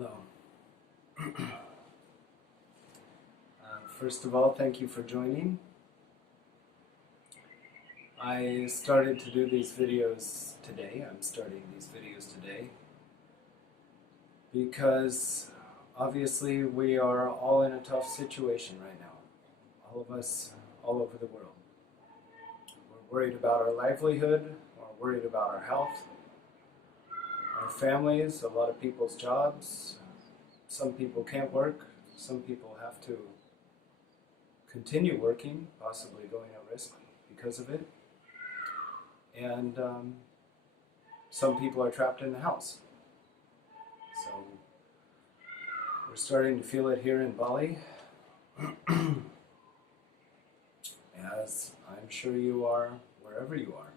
Hello. First of all, thank you for joining. I started to do these videos today. I'm starting these videos today because obviously we are all in a tough situation right now. All of us, all over the world. We're worried about our livelihood, we're worried about our health, our families, a lot of people's jobs. Some people can't work, some people have to continue working, possibly going at risk because of it. And some people are trapped in the house. So we're starting to feel it here in Bali, as I'm sure you are wherever you are.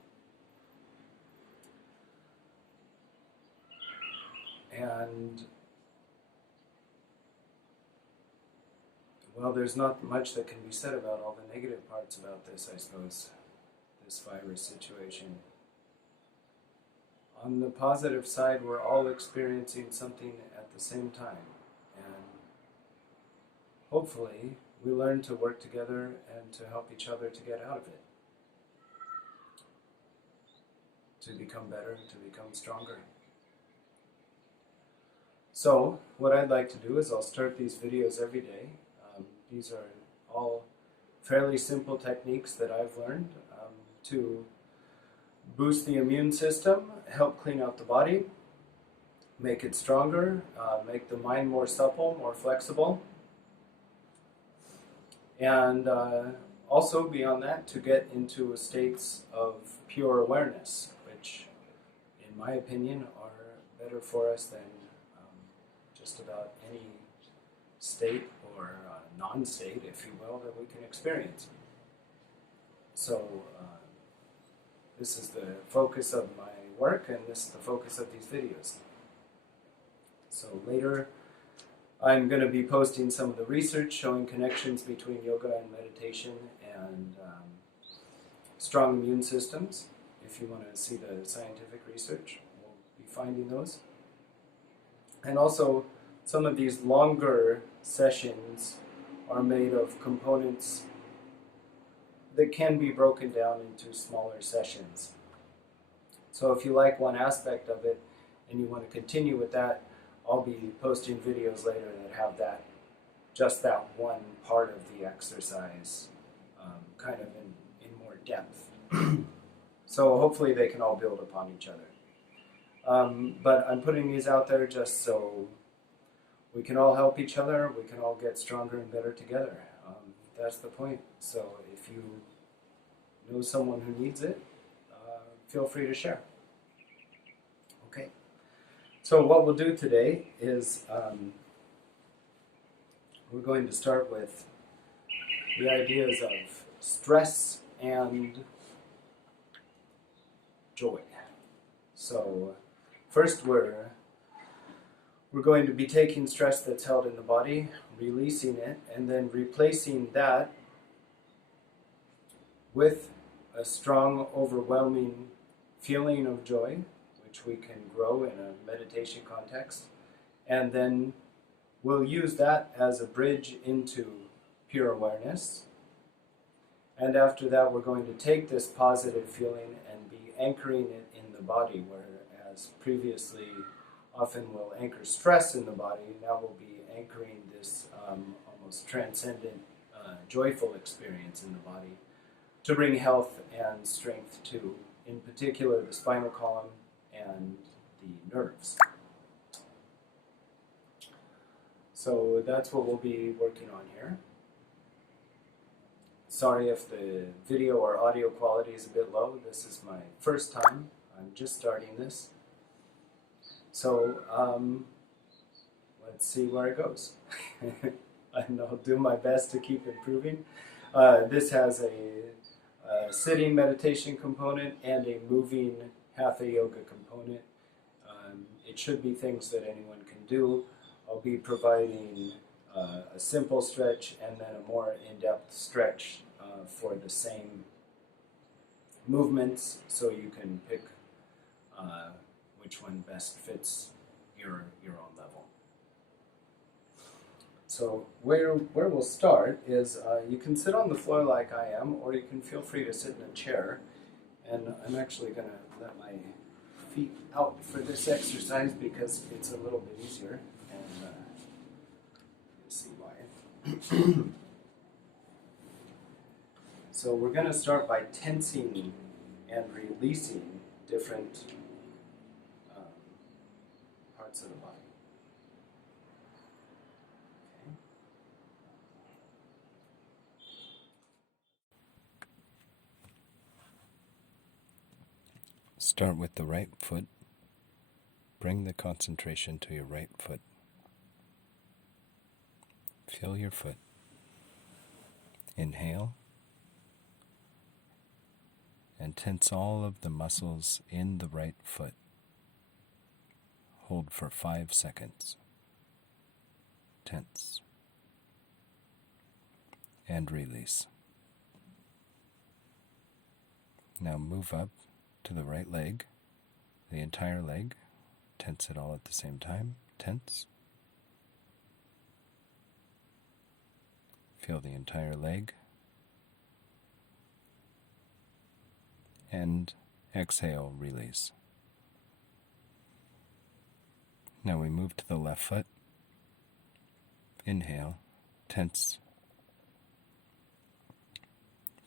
And well, there's not much that can be said about all the negative parts about this, I suppose, this virus situation. On the positive side, we're all experiencing something at the same time, and hopefully we learn to work together and to help each other to get out of it, to become better, to become stronger. So what I'd like to do is I'll start these videos every day. These are all fairly simple techniques that I've learned to boost the immune system, help clean out the body, make it stronger, make the mind more supple, more flexible, and also beyond that to get into states of pure awareness, which in my opinion are better for us than just about any state or non-state, if you will, that we can experience. So this is the focus of my work, and this is the focus of these videos. So later I'm going to be posting some of the research showing connections between yoga and meditation and strong immune systems. If you want to see the scientific research, we'll be finding those. And also some of these longer sessions are made of components that can be broken down into smaller sessions. So if you like one aspect of it and you want to continue with that, I'll be posting videos later that have that, just that one part of the exercise kind of in more depth. So hopefully they can all build upon each other. But I'm putting these out there just so we can all help each other, we can all get stronger and better together. That's the point. So if you know someone who needs it, feel free to share. Okay. So what we'll do today is we're going to start with the ideas of stress and joy. So first we're going to be taking stress that's held in the body, releasing it, and then replacing that with a strong, overwhelming feeling of joy, which we can grow in a meditation context. And then we'll use that as a bridge into pure awareness. And after that, we're going to take this positive feeling and be anchoring it in the body, whereas previously often we'll anchor stress in the body. Now we'll be anchoring this almost transcendent, joyful experience in the body to bring health and strength to, in particular, the spinal column and the nerves. So that's what we'll be working on here. Sorry if the video or audio quality is a bit low. This is my first time. I'm just starting this. So let's see where it goes. And I'll do my best to keep improving. This has a sitting meditation component and a moving hatha yoga component. It should be things that anyone can do. I'll be providing a simple stretch and then a more in-depth stretch for the same movements, so you can pick which one best fits your own level. So where we'll start is you can sit on the floor like I am, or you can feel free to sit in a chair. And I'm actually going to let my feet out for this exercise because it's a little bit easier, and you'll see why. So we're going to start by tensing and releasing different parts of the body. Okay. Start with the right foot. Bring the concentration to your right foot. Feel your foot. Inhale. And tense all of the muscles in the right foot. Hold for 5 seconds. Tense. And release. Now move up to the right leg, the entire leg. Tense it all at the same time. Tense. Feel the entire leg. And exhale, release. Now we move to the left foot. Inhale, tense.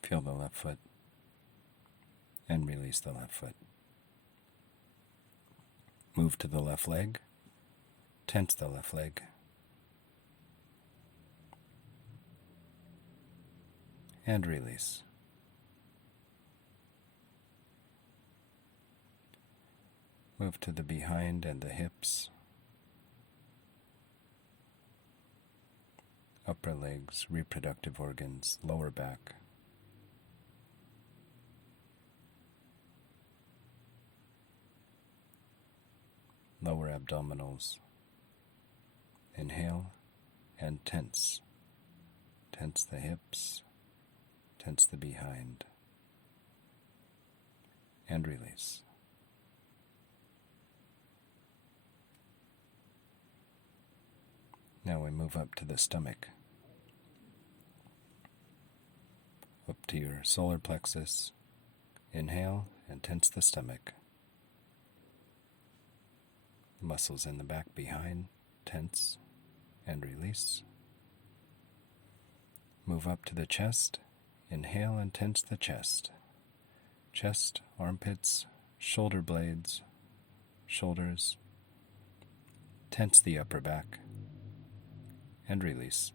Feel the left foot. And release the left foot. Move to the left leg. Tense the left leg. And release. Move to the behind and the hips. Upper legs, reproductive organs, lower back. Lower abdominals. Inhale and tense. Tense the hips. Tense the behind. And release. Now we move up to the stomach. Up to your solar plexus. Inhale and tense the stomach. Muscles in the back behind, tense and release. Move up to the chest. Inhale and tense the chest. Chest, armpits, shoulder blades, shoulders. Tense the upper back and release.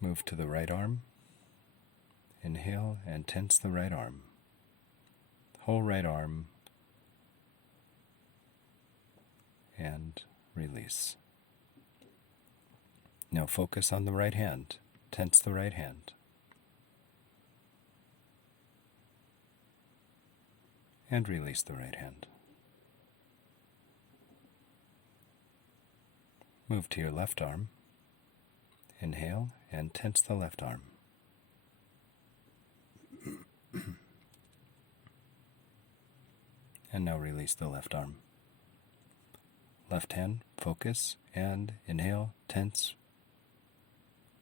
Move to the right arm. Inhale and tense the right arm. Whole right arm. And release. Now focus on the right hand. Tense the right hand. And release the right hand. Move to your left arm. Inhale and tense the left arm. And now release the left arm. Left hand, focus, and inhale, tense.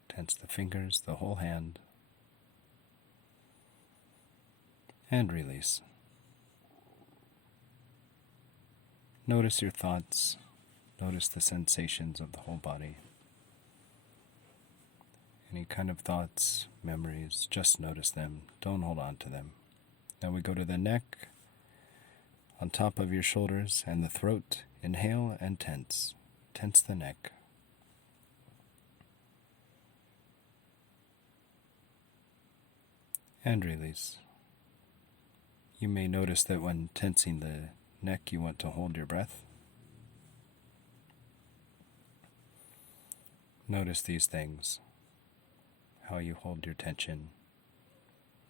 Tense the fingers, the whole hand. And release. Notice your thoughts. Notice the sensations of the whole body. Any kind of thoughts, memories, just notice them. Don't hold on to them. Now we go to the neck, on top of your shoulders, and the throat. Inhale and tense. Tense the neck. And release. You may notice that when tensing the neck, you want to hold your breath. Notice these things, how you hold your tension.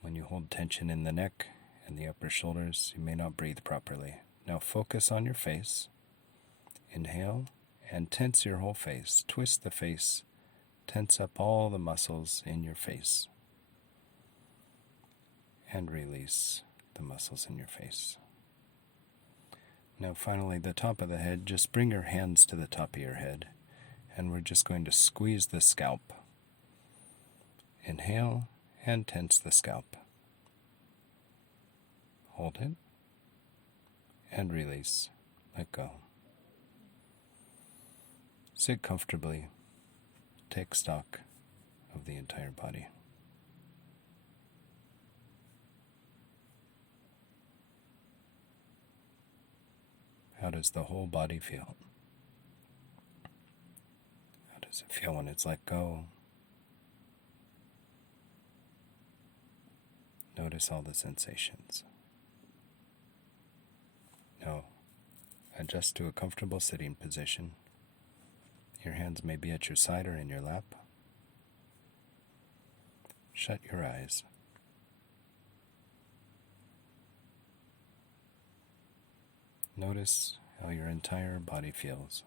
When you hold tension in the neck and the upper shoulders, you may not breathe properly. Now focus on your face. Inhale and tense your whole face. Twist the face. Tense up all the muscles in your face. And release the muscles in your face. Now finally, the top of the head, just bring your hands to the top of your head, and we're just going to squeeze the scalp. Inhale and tense the scalp. Hold it and release. Let go. Sit comfortably. Take stock of the entire body. How does the whole body feel? How does it feel when it's let go? Notice all the sensations. Now, adjust to a comfortable sitting position. Your hands may be at your side or in your lap. Shut your eyes. Notice how your entire body feels.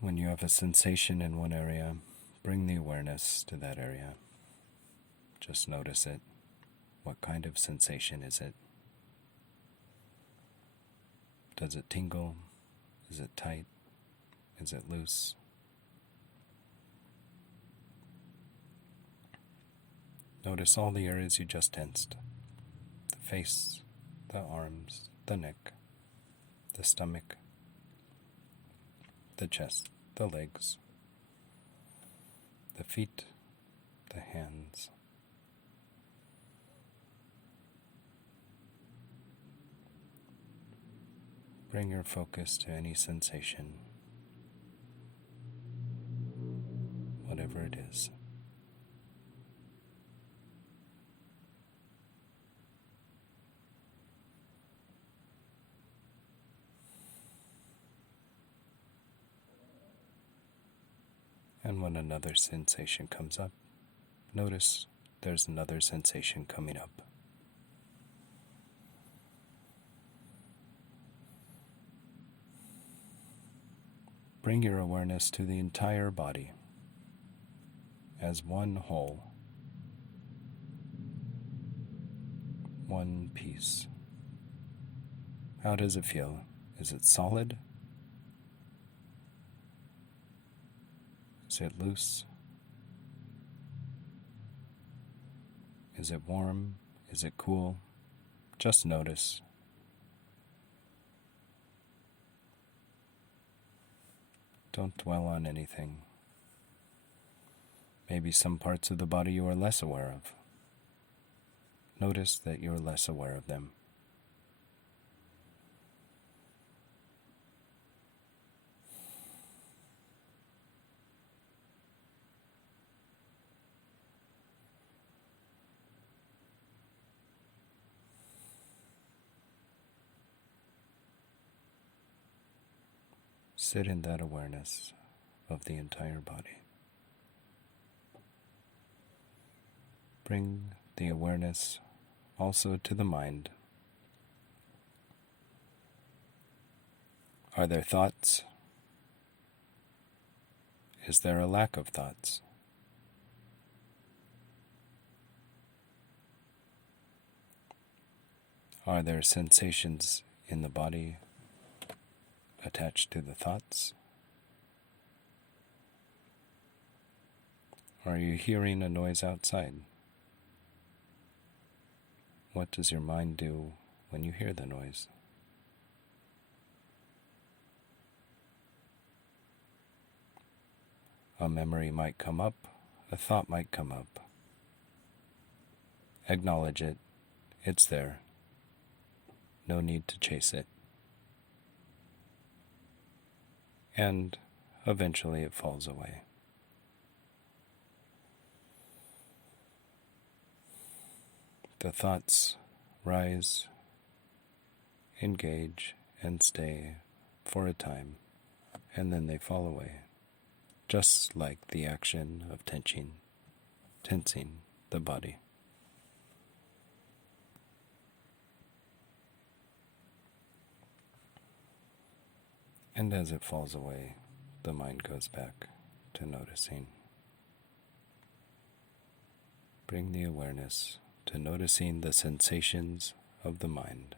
When you have a sensation in one area, bring the awareness to that area. Just notice it. What kind of sensation is it? Does it tingle? Is it tight? Is it loose? Notice all the areas you just tensed. The face, the arms, the neck, the stomach, the chest, the legs, the feet, the hands. Bring your focus to any sensation, whatever it is. And when another sensation comes up, notice there's another sensation coming up. Bring your awareness to the entire body as one whole, one piece. How does it feel? Is it solid? Is it loose? Is it warm? Is it cool? Just notice. Don't dwell on anything. Maybe some parts of the body you are less aware of. Notice that you're less aware of them. Sit in that awareness of the entire body. Bring the awareness also to the mind. Are there thoughts? Is there a lack of thoughts? Are there sensations in the body attached to the thoughts? Are you hearing a noise outside? What does your mind do when you hear the noise? A memory might come up, a thought might come up. Acknowledge it. It's there. No need to chase it. And eventually it falls away. The thoughts rise, engage, and stay for a time, and then they fall away, just like the action of tensing the body. And as it falls away, the mind goes back to noticing. Bring the awareness to noticing the sensations of the mind.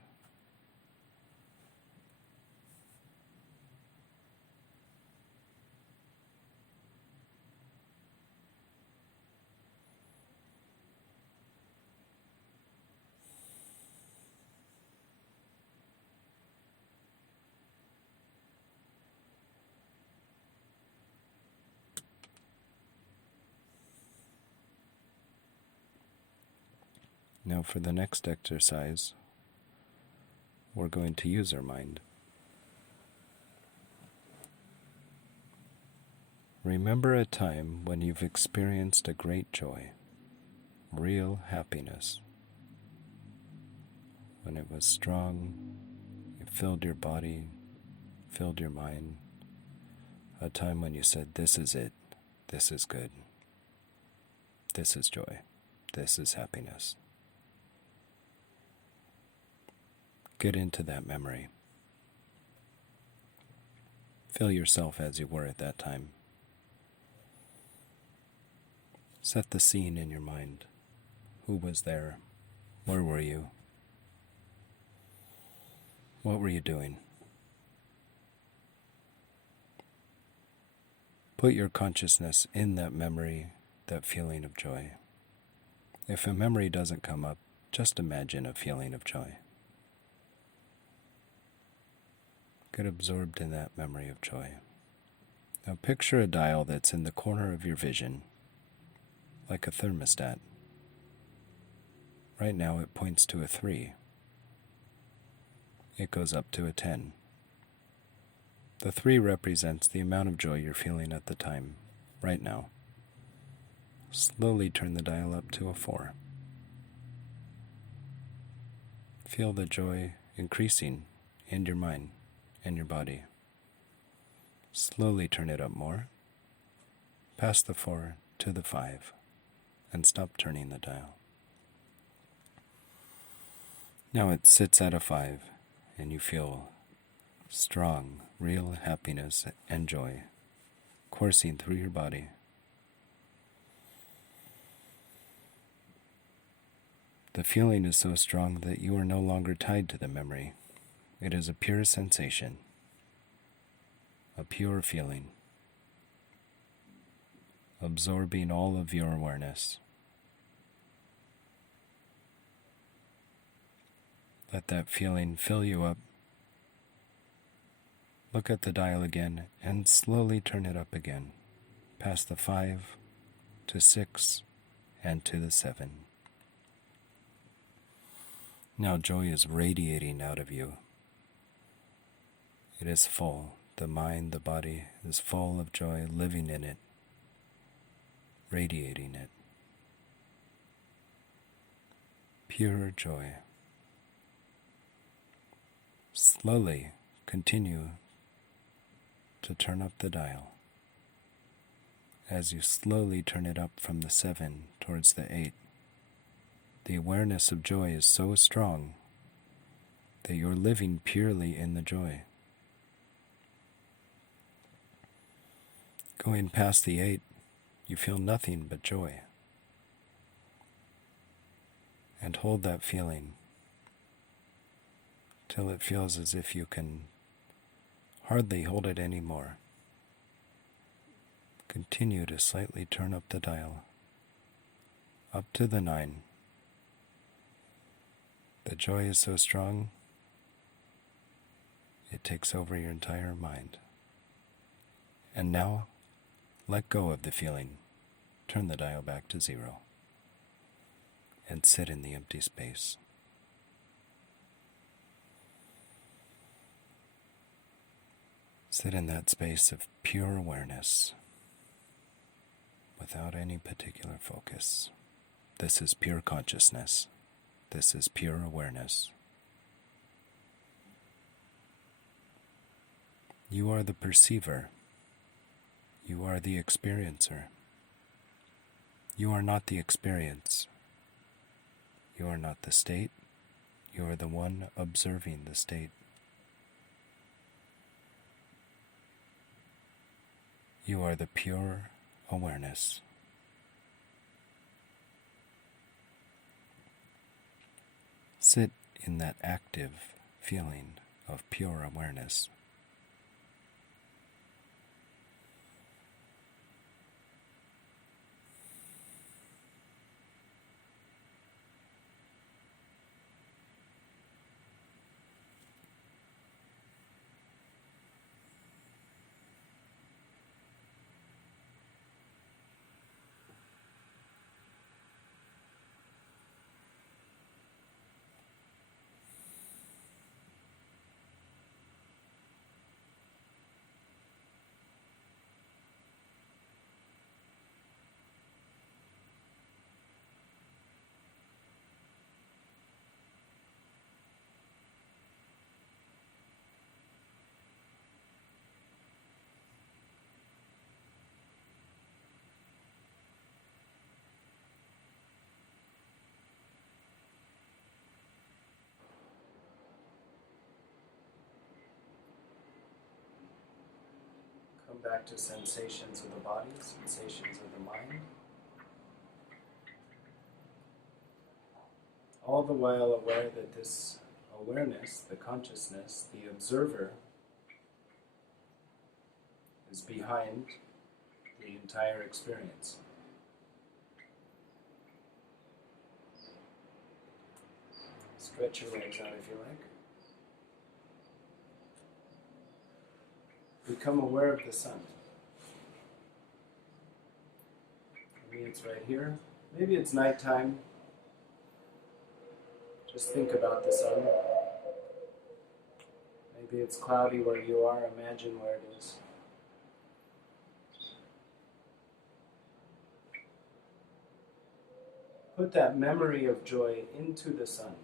Now for the next exercise, we're going to use our mind. Remember a time when you've experienced a great joy, real happiness, when it was strong, it filled your body, filled your mind, a time when you said, this is it, this is good, this is joy, this is happiness. Get into that memory. Feel yourself as you were at that time. Set the scene in your mind. Who was there? Where were you? What were you doing? Put your consciousness in that memory, that feeling of joy. If a memory doesn't come up, just imagine a feeling of joy. Get absorbed in that memory of joy. Now picture a dial that's in the corner of your vision, like a thermostat. Right now it points to a 3. It goes up to a 10. The 3 represents the amount of joy you're feeling at the time, right now. Slowly turn the dial up to a 4. Feel the joy increasing in your mind and your body. Slowly turn it up more, past the 4 to the 5, and stop turning the dial. Now it sits at a 5, and you feel strong, real happiness and joy coursing through your body. The feeling is so strong that you are no longer tied to the memory. It is a pure sensation, a pure feeling, absorbing all of your awareness. Let that feeling fill you up. Look at the dial again and slowly turn it up again, past the 5 to 6 and to the 7. Now joy is radiating out of you. It is full. The mind, the body is full of joy, living in it, radiating it. Pure joy. Slowly continue to turn up the dial. As you slowly turn it up from the 7 towards the 8, the awareness of joy is so strong that you're living purely in the joy. Going past the 8, you feel nothing but joy. And hold that feeling till it feels as if you can hardly hold it anymore. Continue to slightly turn up the dial, up to the 9. The joy is so strong, it takes over your entire mind. And now, let go of the feeling. Turn the dial back to 0 and sit in the empty space. Sit in that space of pure awareness without any particular focus. This is pure consciousness. This is pure awareness. You are the perceiver. You are the experiencer. You are not the experience. You are not the state. You are the one observing the state. You are the pure awareness. Sit in that active feeling of pure awareness. Come back to sensations of the body, sensations of the mind. All the while aware that this awareness, the consciousness, the observer, is behind the entire experience. Stretch your legs out if you like. Become aware of the sun. Maybe it's right here. Maybe it's nighttime. Just think about the sun. Maybe it's cloudy where you are. Imagine where it is. Put that memory of joy into the sun.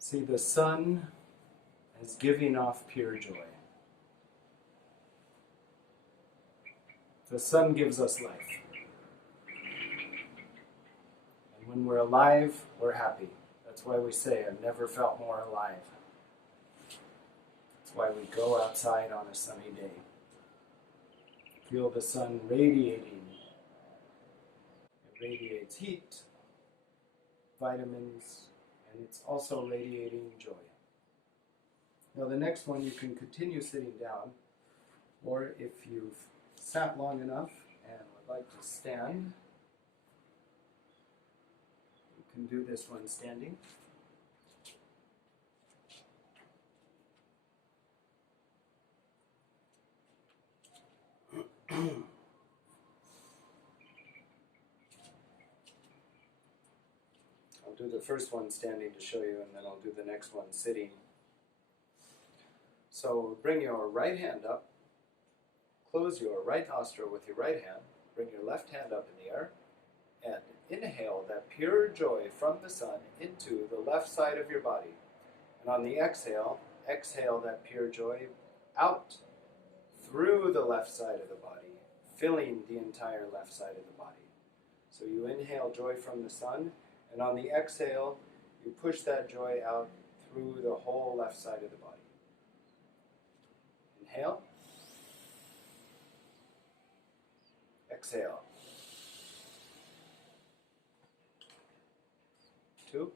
See the sun as giving off pure joy. The sun gives us life. And when we're alive, we're happy. That's why we say, I've never felt more alive. That's why we go outside on a sunny day. Feel the sun radiating. It radiates heat, vitamins, and it's also radiating joy. Now the next one, you can continue sitting down, or if you've sat long enough and would like to stand, you can do this one standing. I'll do the first one standing to show you, and then I'll do the next one sitting. So bring your right hand up, close your right nostril with your right hand, bring your left hand up in the air, and inhale that pure joy from the sun into the left side of your body. And on the exhale, exhale that pure joy out through the left side of the body, filling the entire left side of the body. So you inhale joy from the sun, and on the exhale, you push that joy out through the whole left side of the body. Inhale. Exhale. 2.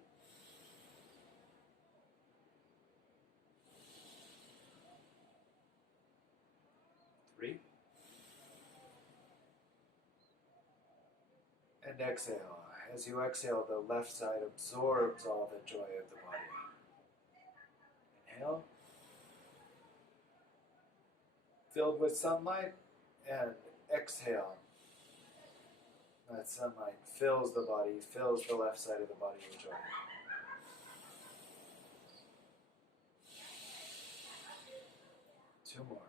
3. And exhale. As you exhale, the left side absorbs all the joy of the body. Inhale. Filled with sunlight, and exhale. That sunlight fills the body, fills the left side of the body with joy. Two more.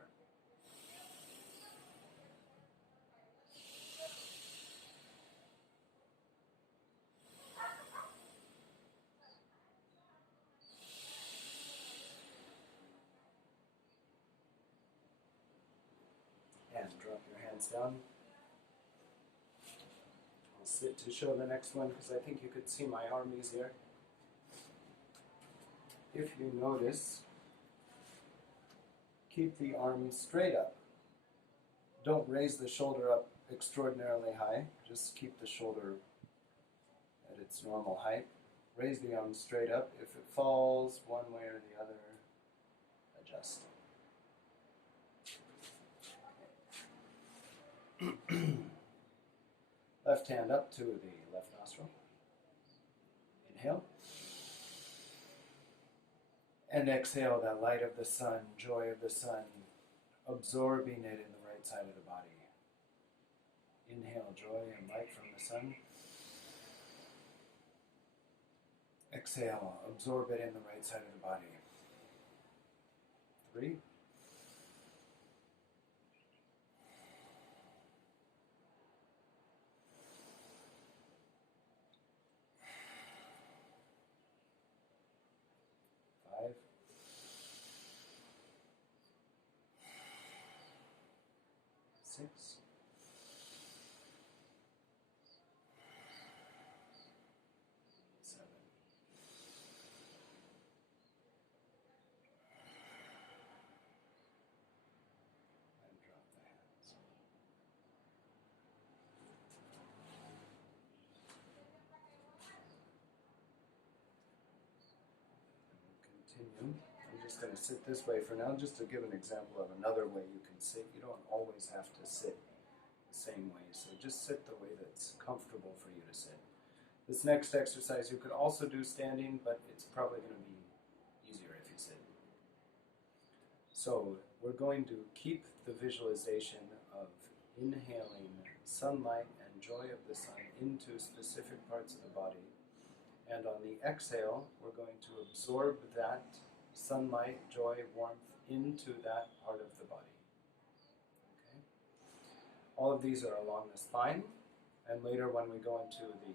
And drop your hands down. I'll sit to show the next one because I think you could see my arm easier. If you notice, keep the arm straight up. Don't raise the shoulder up extraordinarily high. Just keep the shoulder at its normal height. Raise the arms straight up. If it falls one way or the other, adjust. Left hand up to the left nostril. Inhale. And exhale that light of the sun, joy of the sun, absorbing it in the right side of the body. Inhale joy and light from the sun. Exhale, absorb it in the right side of the body. 3. 5. 6. 7. And drop the hands. Continue. I'm just going to sit this way for now, just to give an example of another way you can sit. You don't always have to sit the same way, so just sit the way that's comfortable for you to sit. This next exercise you could also do standing, but it's probably going to be easier if you sit. So we're going to keep the visualization of inhaling sunlight and joy of the sun into specific parts of the body. And on the exhale, we're going to absorb that sunlight, joy, warmth into that part of the body. Okay? All of these are along the spine, and later when we go into the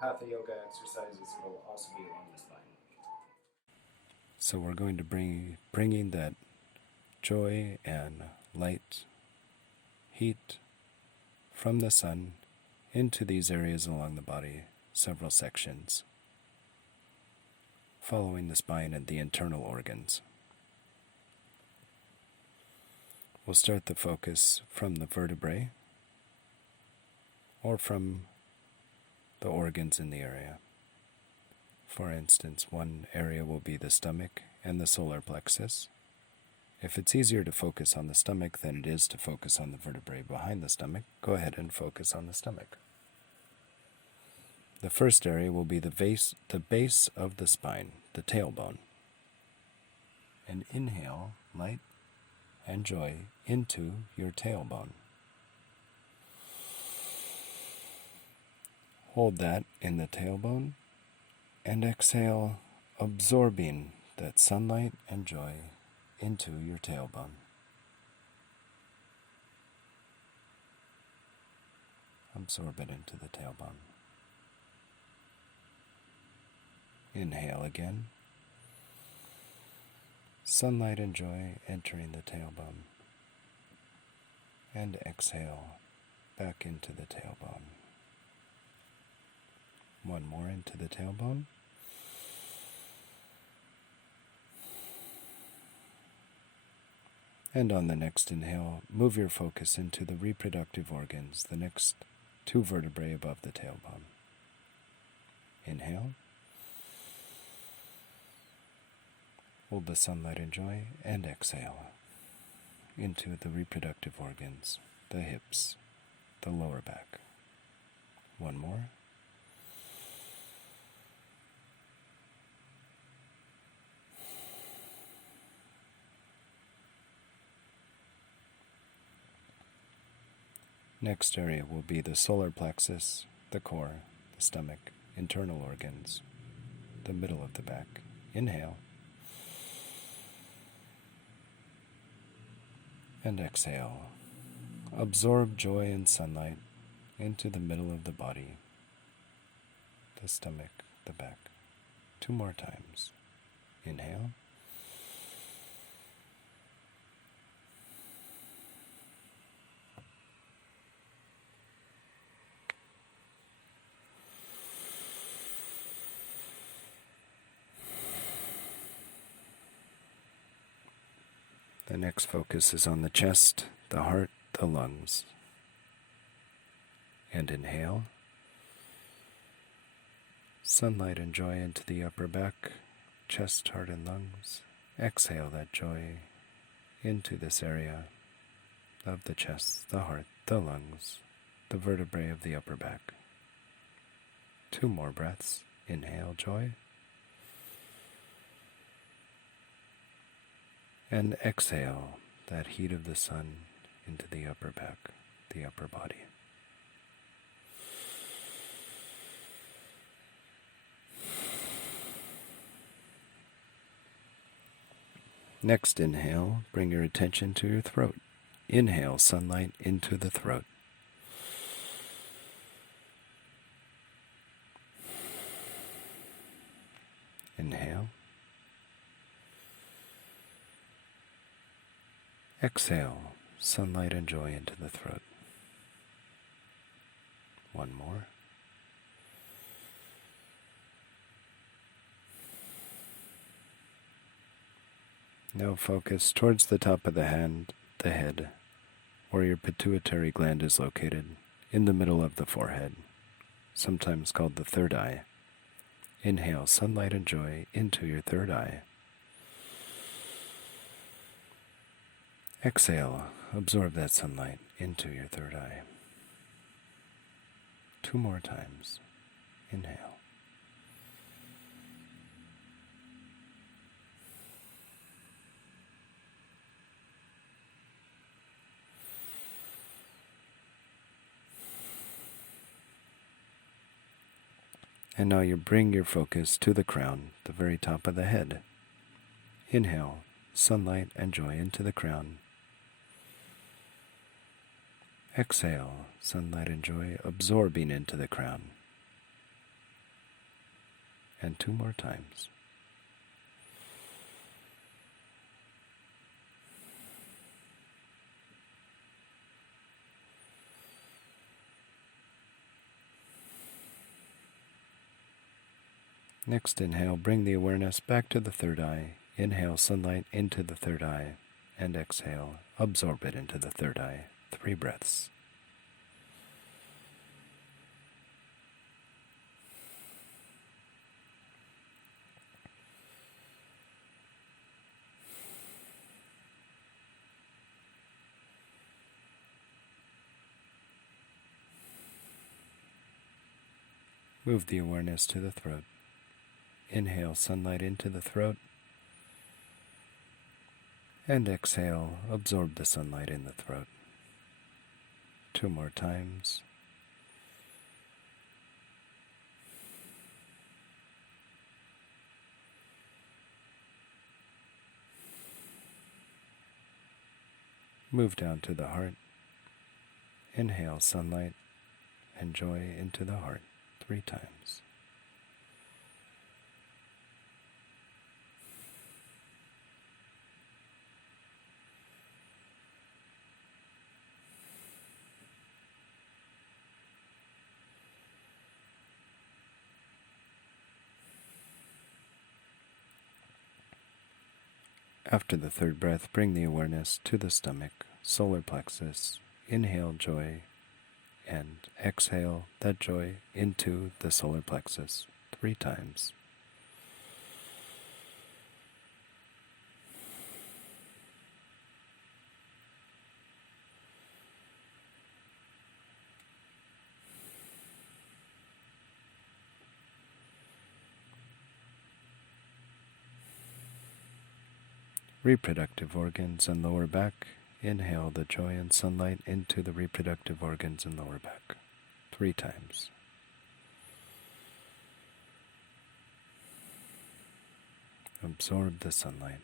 hatha yoga exercises, it'll also be along the spine. So we're going to bringing that joy and light, heat from the sun into these areas along the body, several sections, following the spine and the internal organs. We'll start the focus from the vertebrae or from the organs in the area. For instance, one area will be the stomach and the solar plexus. If it's easier to focus on the stomach than it is to focus on the vertebrae behind the stomach, go ahead and focus on the stomach. The first area will be the base of the spine, the tailbone. And inhale light and joy into your tailbone. Hold that in the tailbone and exhale, absorbing that sunlight and joy into your tailbone. Absorb it into the tailbone. Inhale again. Sunlight and joy entering the tailbone. And exhale back into the tailbone. One more into the tailbone. And on the next inhale, move your focus into the reproductive organs, the next 2 vertebrae above the tailbone. Inhale. Hold the sunlight and joy, and exhale into the reproductive organs, the hips, the lower back. One more. Next area will be the solar plexus, the core, the stomach, internal organs, the middle of the back. Inhale. And exhale. Absorb joy and sunlight into the middle of the body, the stomach, the back. 2 more times. Inhale. The next focus is on the chest, the heart, the lungs. And inhale. sunlight and joy into the upper back, chest, heart, and lungs. Exhale that joy into this area of the chest, the heart, the lungs, the vertebrae of the upper back. 2 more breaths. Inhale joy. And exhale that heat of the sun into the upper back, the upper body. Next inhale, bring your attention to your throat. Inhale sunlight into the throat. Inhale. Exhale, sunlight and joy into the throat. 1 more. Now focus towards the top of the head, where your pituitary gland is located, in the middle of the forehead, sometimes called the third eye. Inhale sunlight and joy into your third eye. Exhale, absorb that sunlight into your third eye. 2 more times. Inhale. And now you bring your focus to the crown, the very top of the head. Inhale, sunlight and joy into the crown. Exhale, sunlight and joy absorbing into the crown. And 2 more times. Next inhale, bring the awareness back to the third eye. Inhale sunlight into the third eye. And exhale, absorb it into the third eye. 3 breaths. Move the awareness to the throat. Inhale sunlight into the throat. And exhale, absorb the sunlight in the throat. 2 more times. Move down to the heart. Inhale sunlight and joy into the heart 3 times. After the third breath, bring the awareness to the stomach, solar plexus. Inhale joy and exhale that joy into the solar plexus 3 times. Reproductive organs and lower back. Inhale the joy and sunlight into the reproductive organs and lower back 3 times. Absorb the sunlight.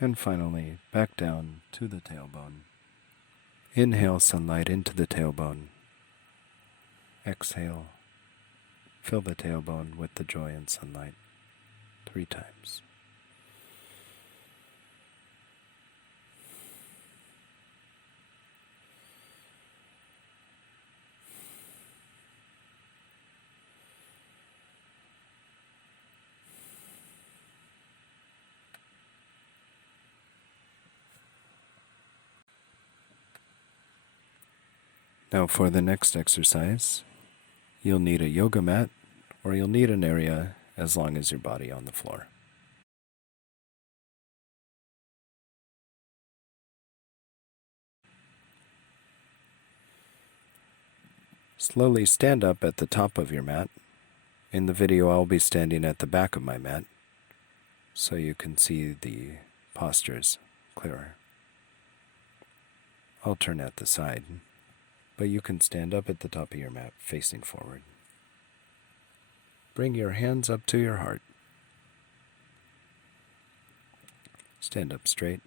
And finally, back down to the tailbone. Inhale sunlight into the tailbone. Exhale, fill the tailbone with the joy and sunlight 3 times. Now for the next exercise, you'll need a yoga mat or you'll need an area as long as your body on the floor. Slowly stand up at the top of your mat. In the video, I'll be standing at the back of my mat so you can see the postures clearer. I'll turn at the side, but you can stand up at the top of your mat facing forward. Bring your hands up to your heart. Stand up straight.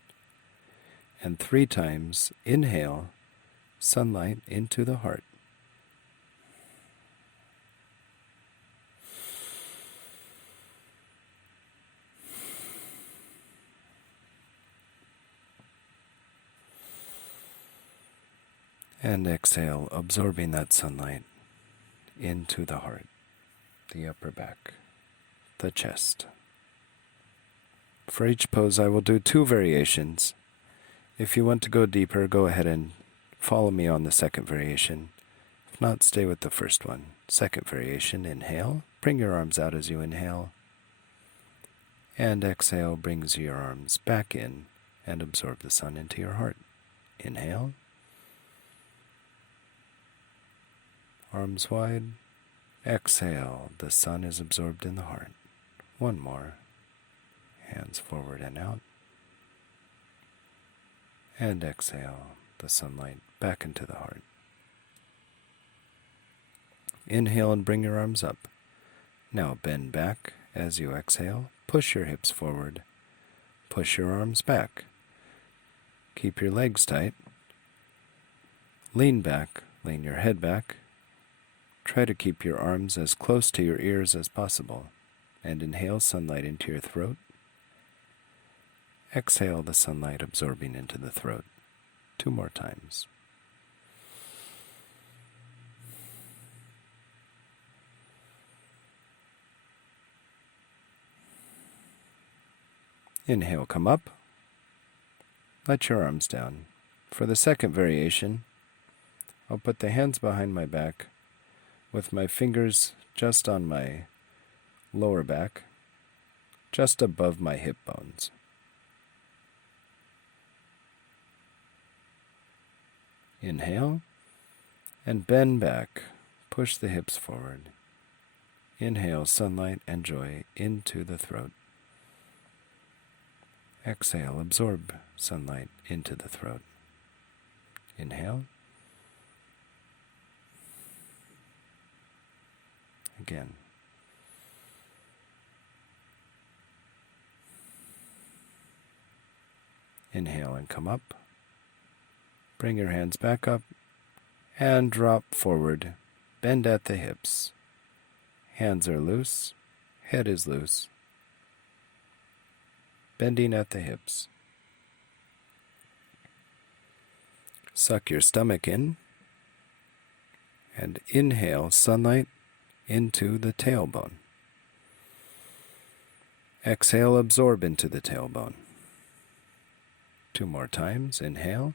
And 3 times, inhale, sunlight into the heart. And exhale, absorbing that sunlight into the heart, the upper back, the chest. For each pose, I will do 2 variations. If you want to go deeper, go ahead and follow me on the second variation. If not, stay with the first one. Second variation, inhale. Bring your arms out as you inhale. And exhale brings your arms back in and absorb the sun into your heart. Inhale. Arms wide. Exhale. The sun is absorbed in the heart. One more. Hands forward and out. And exhale. The sunlight back into the heart. Inhale and bring your arms up. Now bend back as you exhale. Push your hips forward. Push your arms back. Keep your legs tight. Lean back. Lean your head back. Try to keep your arms as close to your ears as possible. And inhale sunlight into your throat. Exhale the sunlight absorbing into the throat. 2 more times. Inhale, come up. Let your arms down. For the second variation, I'll put the hands behind my back with my fingers just on my lower back, just above my hip bones. Inhale and bend back. Push the hips forward. Inhale sunlight and joy into the throat. Exhale, absorb sunlight into the throat. Inhale. Again. Inhale and come up. Bring your hands back up and drop forward. Bend at the hips. Hands are loose. Head is loose. Bending at the hips. Suck your stomach in and inhale sunlight into the tailbone. Exhale, absorb into the tailbone. 2 more times. Inhale.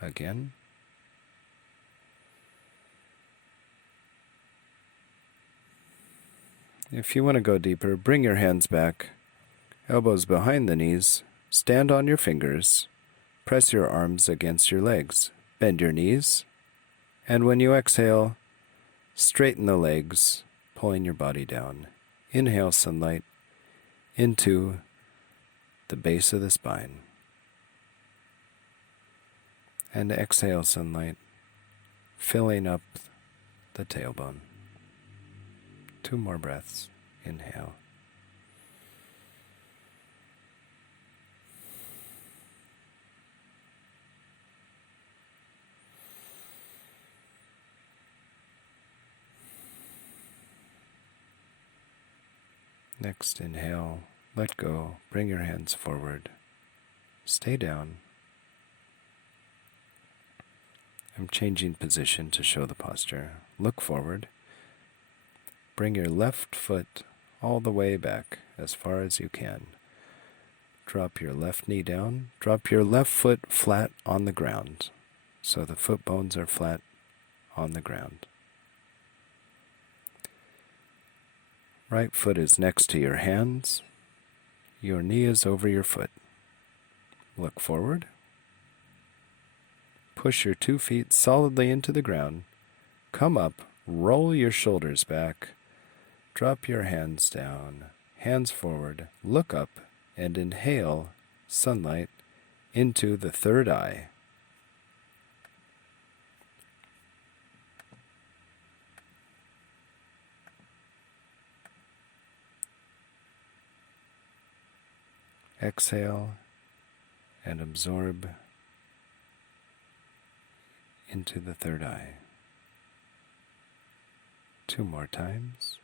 Again. If you want to go deeper, bring your hands back, elbows behind the knees, stand on your fingers, press your arms against your legs, bend your knees, and when you exhale, straighten the legs, pulling your body down. Inhale sunlight into the base of the spine. And exhale sunlight, filling up the tailbone. 2 more breaths. Inhale. Next, inhale, let go, bring your hands forward. Stay down. I'm changing position to show the posture. Look forward. Bring your left foot all the way back as far as you can. Drop your left knee down. Drop your left foot flat on the ground, so the foot bones are flat on the ground. Right foot is next to your hands. Your knee is over your foot. Look forward. Push your 2 feet solidly into the ground. Come up, roll your shoulders back. Drop your hands down, hands forward, look up, and inhale sunlight into the third eye. Exhale and absorb into the third eye. 2 more times.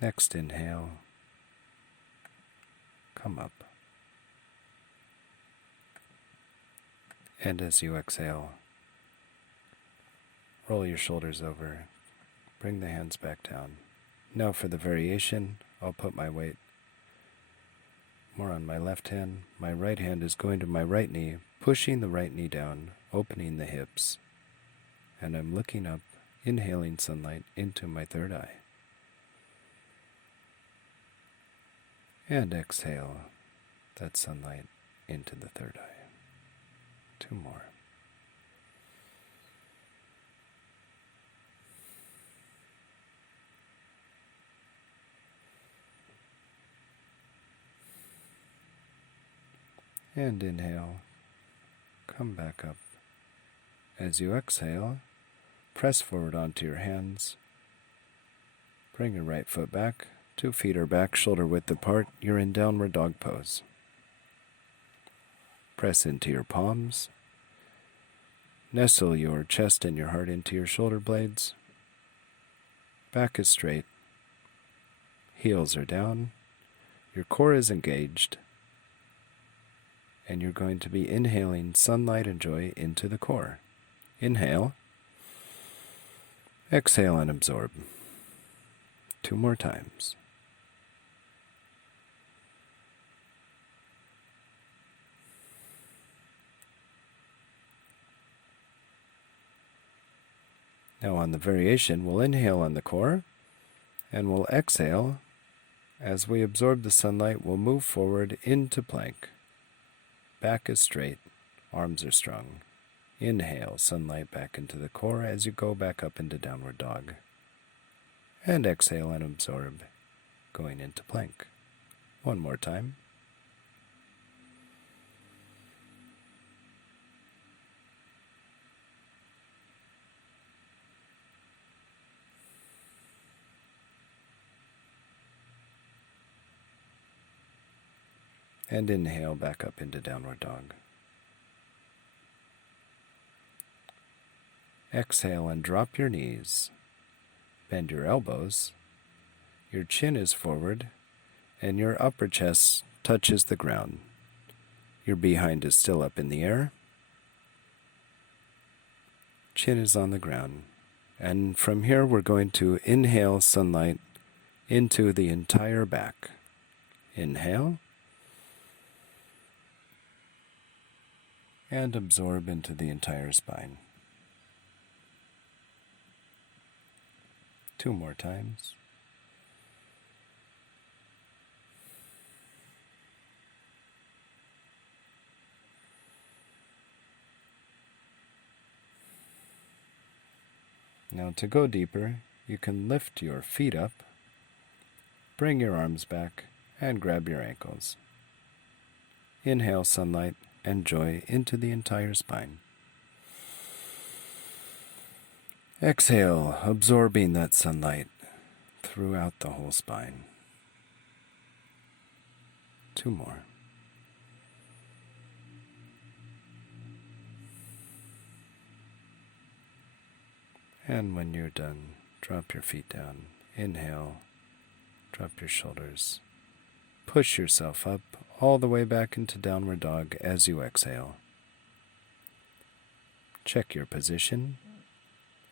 Next inhale, come up. And as you exhale, roll your shoulders over, bring the hands back down. Now for the variation, I'll put my weight more on my left hand. My right hand is going to my right knee, pushing the right knee down, opening the hips. And I'm looking up, inhaling sunlight into my third eye. And exhale that sunlight into the third eye. 2 more. And inhale, come back up. As you exhale, press forward onto your hands. Bring your right foot back. 2 feet are back, shoulder width apart. You're in downward dog pose. Press into your palms. Nestle your chest and your heart into your shoulder blades. Back is straight. Heels are down. Your core is engaged. And you're going to be inhaling sunlight and joy into the core. Inhale. Exhale and absorb. 2 more times. Now on the variation, we'll inhale on the core, and we'll exhale. As we absorb the sunlight, we'll move forward into plank. Back is straight, arms are strong. Inhale sunlight back into the core as you go back up into downward dog. And exhale and absorb, going into plank. 1 more time. And inhale back up into downward dog. Exhale and drop your knees. Bend your elbows. Your chin is forward, and your upper chest touches the ground. Your behind is still up in the air. Chin is on the ground. And from here, we're going to inhale sunlight into the entire back. Inhale. And absorb into the entire spine. 2 more times. Now to go deeper, you can lift your feet up, bring your arms back, and grab your ankles. Inhale sunlight and joy into the entire spine. Exhale, absorbing that sunlight throughout the whole spine. 2 more. And when you're done, drop your feet down. Inhale, drop your shoulders. Push yourself up all the way back into downward dog as you exhale. Check your position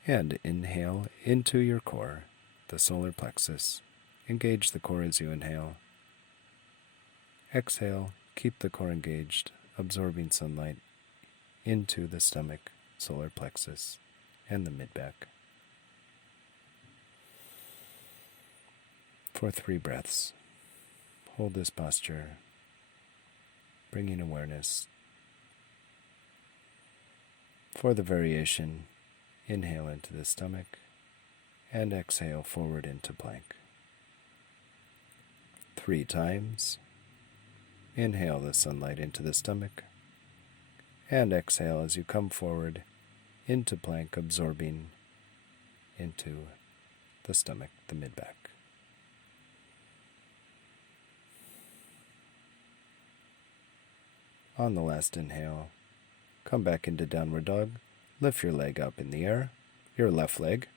and inhale into your core, the solar plexus. Engage the core as you inhale. Exhale, keep the core engaged, absorbing sunlight into the stomach, solar plexus, and the mid-back. For 3 breaths, hold this posture, bringing awareness. For the variation, inhale into the stomach and exhale forward into plank. 3 times. Inhale the sunlight into the stomach and exhale as you come forward into plank, absorbing into the stomach, the mid-back. On the last inhale, come back into downward dog. Lift your leg up in the air, your left leg,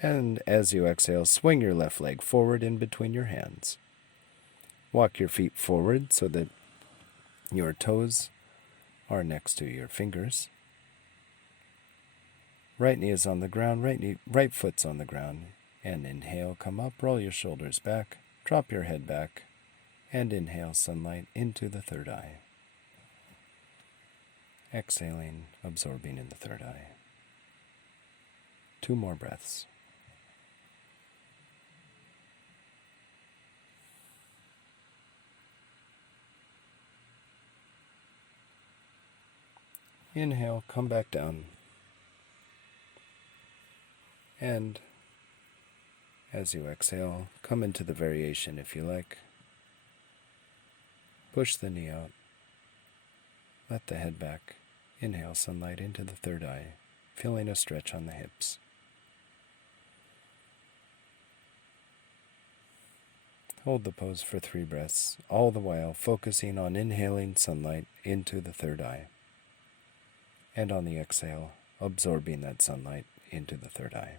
and as you exhale, swing your left leg forward in between your hands. Walk your feet forward so that your toes are next to your fingers. Right knee is on the ground, right foot's on the ground. And inhale, come up, roll your shoulders back, drop your head back, and inhale sunlight into the third eye. Exhaling, absorbing in the third eye. 2 more breaths. Inhale, come back down. And as you exhale, come into the variation if you like. Push the knee out. Let the head back. Inhale sunlight into the third eye, feeling a stretch on the hips. Hold the pose for 3 breaths, all the while focusing on inhaling sunlight into the third eye. And on the exhale, absorbing that sunlight into the third eye.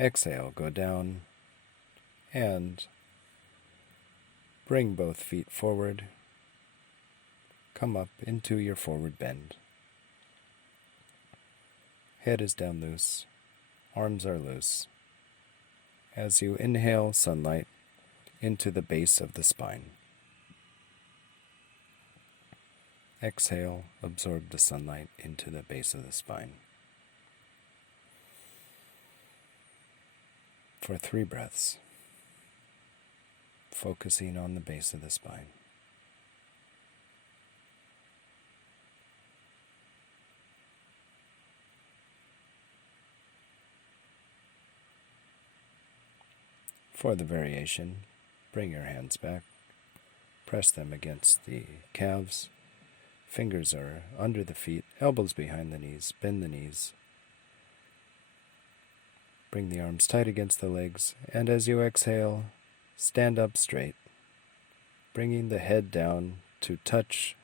Exhale, go down, and bring both feet forward. Come up into your forward bend. Head is down loose, arms are loose. As you inhale sunlight into the base of the spine. Exhale, absorb the sunlight into the base of the spine. For 3 breaths, focusing on the base of the spine. For the variation, bring your hands back, press them against the calves, fingers are under the feet, elbows behind the knees, bend the knees. Bring the arms tight against the legs, and as you exhale, stand up straight, bringing the head down to touch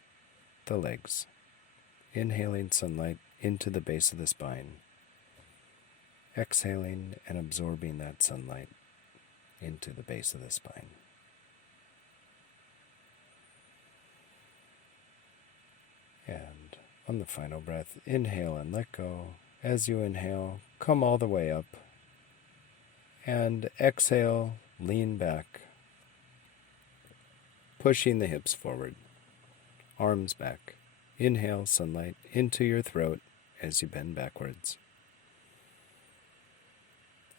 the legs, inhaling sunlight into the base of the spine, exhaling and absorbing that sunlight into the base of the spine. And on the final breath, inhale and let go. As you inhale, come all the way up. And exhale, lean back, pushing the hips forward, arms back. Inhale sunlight into your throat as you bend backwards.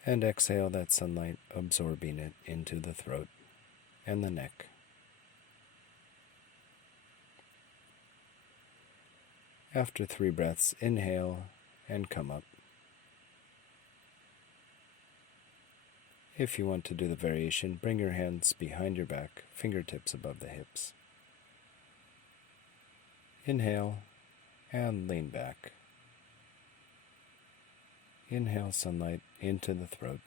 And exhale that sunlight, absorbing it into the throat and the neck. After 3 breaths, inhale and come up. If you want to do the variation, bring your hands behind your back, fingertips above the hips. Inhale and lean back. Inhale sunlight into the throat.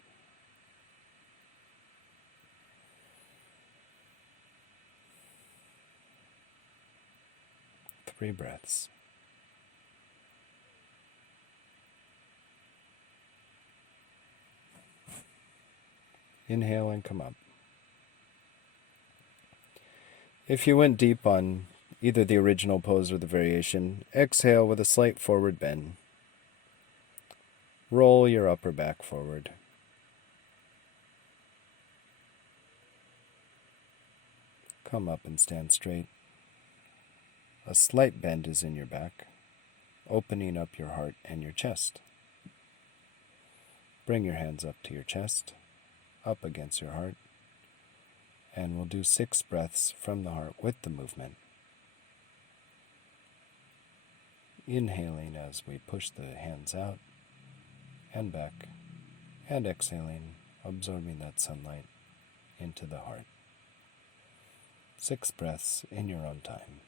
Three breaths. Inhale and come up. If you went deep on either the original pose or the variation. Exhale with a slight forward bend. Roll your upper back forward. Come up and stand straight. A slight bend is in your back, opening up your heart and your chest. Bring your hands up to your chest, up against your heart, and we'll do 6 breaths from the heart with the movement. Inhaling as we push the hands out and back, and exhaling, absorbing that sunlight into the heart. 6 breaths in your own time.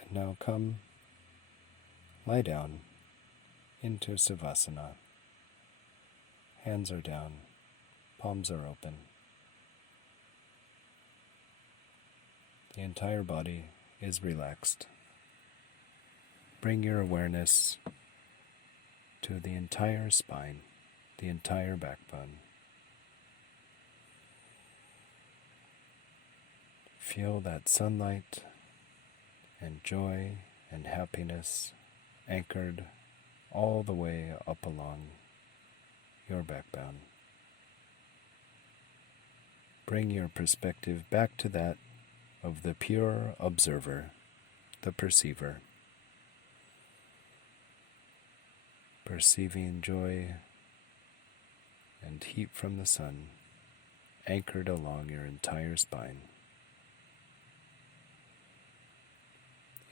And now come, lie down into Savasana. Hands are down, palms are open. The entire body is relaxed. Bring your awareness to the entire spine, the entire backbone. Feel that sunlight and joy and happiness anchored all the way up along your backbone. Bring your perspective back to that of the pure observer, the perceiver. Perceiving joy and heat from the sun anchored along your entire spine.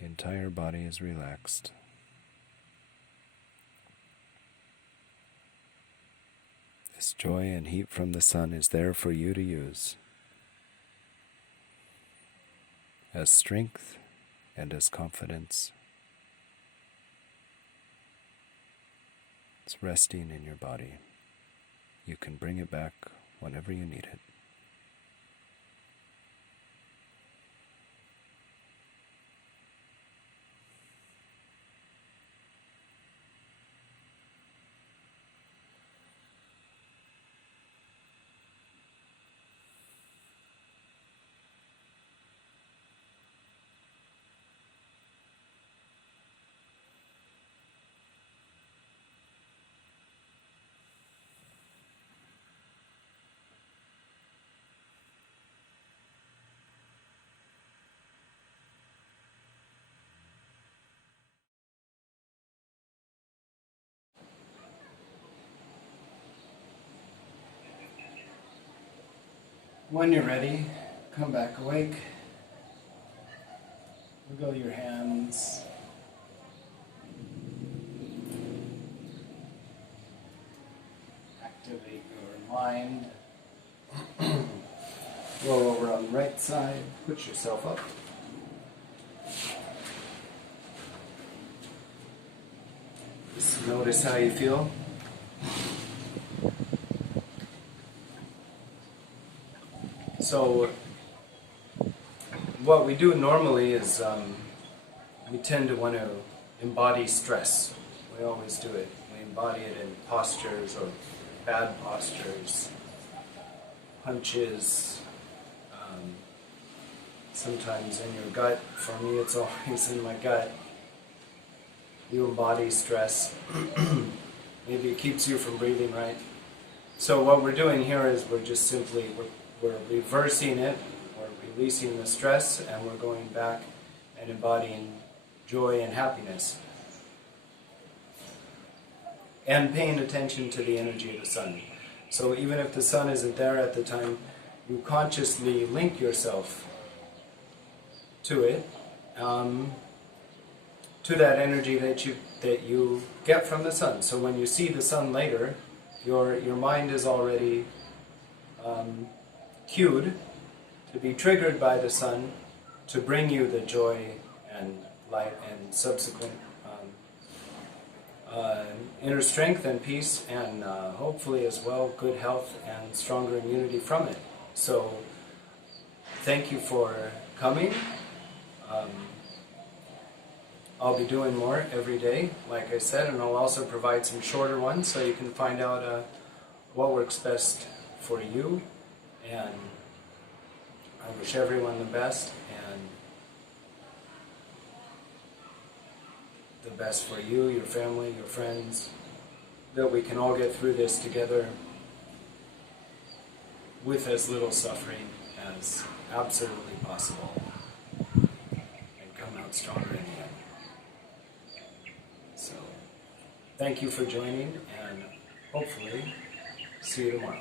The entire body is relaxed. This joy and heat from the sun is there for you to use as strength and as confidence. It's resting in your body. You can bring it back whenever you need it. When you're ready, come back awake. Wiggle your hands. Activate your mind. Roll over on the right side. Put yourself up. Just notice how you feel. So, what we do normally is we tend to want to embody stress. We always do it. We embody it in postures or bad postures, punches, sometimes in your gut. For me, it's always in my gut. You embody stress. Maybe it keeps you from breathing right. So what we're doing here is we're just simply, we're reversing it, we're releasing the stress, and we're going back and embodying joy and happiness. And paying attention to the energy of the sun. So even if the sun isn't there at the time, you consciously link yourself to it, to that energy that you get from the sun. So when you see the sun later, your mind is already cued to be triggered by the sun to bring you the joy and light and subsequent inner strength and peace, and hopefully as well good health and stronger immunity from it. So thank you for coming. I'll be doing more every day, like I said, and I'll also provide some shorter ones so you can find out what works best for you. And I wish everyone the best, and the best for you, your family, your friends, that we can all get through this together with as little suffering as absolutely possible and come out stronger in the end. So, thank you for joining, and hopefully see you tomorrow.